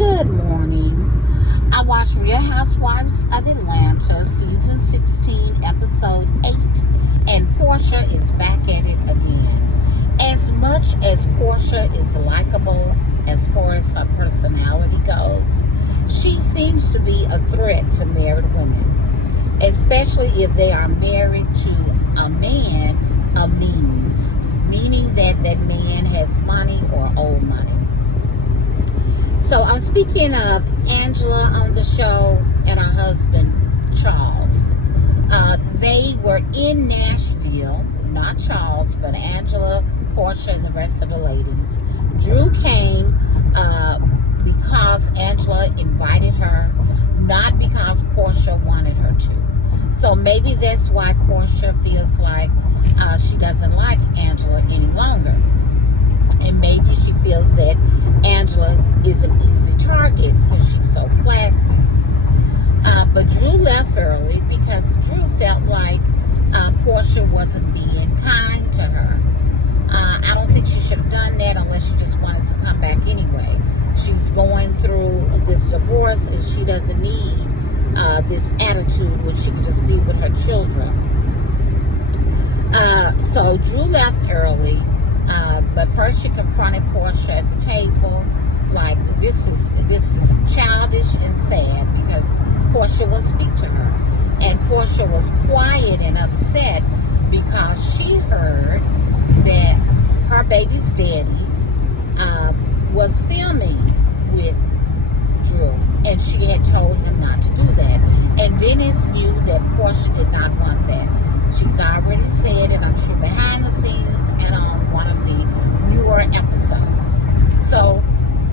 Good morning. I watched Real Housewives of Atlanta, season 16, episode 8, and Porsha is back at it again. As much as Porsha is likable as far as her personality goes, she seems to be a threat to married women, especially if they are married to a man of means, meaning that that man has money or old money. So I'm speaking of Angela on the show and her husband, Charles. They were in Nashville, not Charles, but Angela, Porsha, and the rest of the ladies. Drew came because Angela invited her, not because Porsha wanted her to. So maybe that's why Porsha feels like she doesn't like Angela any longer. And maybe she feels that Angela is an easy target since she's so classy. But Drew left early because Drew felt like Porsha wasn't being kind to her. I don't think she should have done that unless she just wanted to come back anyway. She's going through this divorce and she doesn't need this attitude when she could just be with her children. So Drew left early. But first she confronted Porsha at the table, like this is childish and sad, because Porsha wouldn't speak to her. And Porsha was quiet and upset because she heard that her baby's daddy was filming with Drew, and she had told him not to do that. And Dennis knew that Porsha did not want that. She's already said it, I'm sure, behind the scenes and on one of the newer episodes. So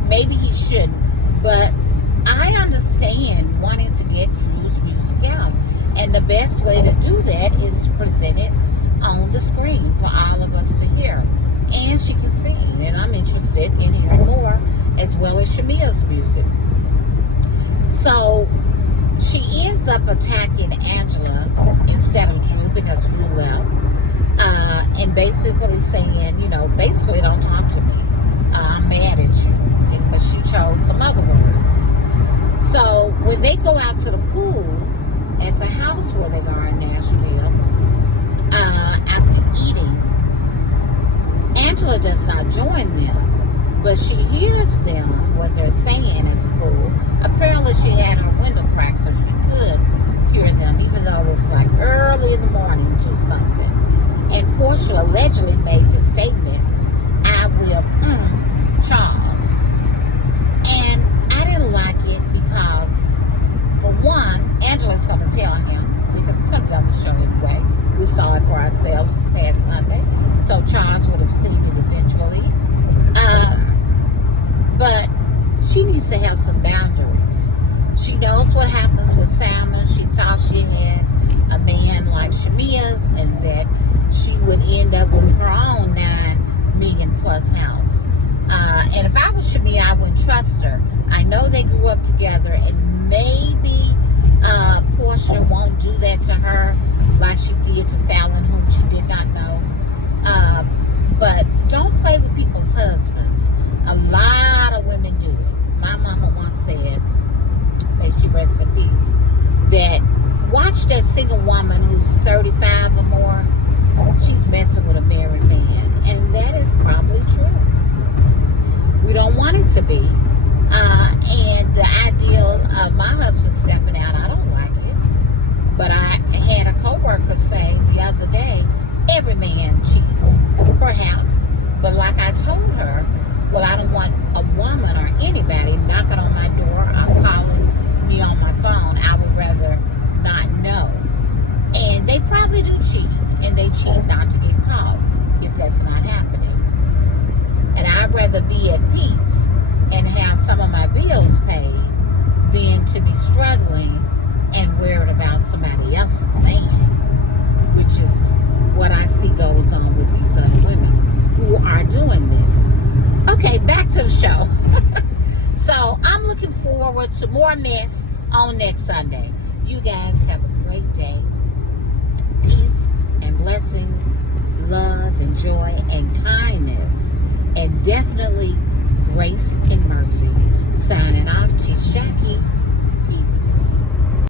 maybe he shouldn't, but I understand wanting to get Drew's music out. And the best way to do that is to present it on the screen for all of us to hear. And she can sing, and I'm interested in hearing more, as well as Shamia's music. So she ends up attacking Angela instead of Drew because Drew left, and basically saying, basically don't talk to me. I'm mad at you. But she chose some other words. So when they go out to the pool at the house where they are in Nashville, after eating, Angela does not join them, but she hears them, what they're saying at the pool. Apparently she had her window cracked so she could hear them, even though it was like early in the morning, 2 something. And Porsha allegedly made the statement, I will, Charles. And I didn't like it because, for one, Angela's going to tell him, because it's going to be on the show anyway. We saw it for ourselves this past Sunday, so Charles would have seen it eventually. But she needs to have some boundaries. She knows what happens with Salmon. She thought she had a man like Shamia's and that she would end up with her own $9 million plus house. And if I was Shamia, I wouldn't trust her. I know they grew up together, and maybe Porsha won't do that to her like she did to Fallon, whom she did not know. But don't play with people's husbands. A lot of women do it. My mama once said, may she rest in peace, that watch that single woman who's 35 or more, she's messing with a married man. And that is probably true. We don't want it to be. And the idea of my husband stepping out, I don't like it. But I had a coworker say the other day, every man cheats, perhaps. But like I told her, well, I don't want a woman or anybody knocking on my door or calling me on my phone. I would rather not know. And they probably do cheat, and they cheat not to get caught if that's not happening. And I'd rather be at peace and have some of my bills paid than to be struggling and worried about somebody else's man, which is what I see goes on with these other women who are doing this. Okay, back to the show. So I'm looking forward to more mess on next Sunday. You guys have a great day. Peace and blessings, love and joy and kindness, and definitely grace and mercy. Signing off, Teach Jackie.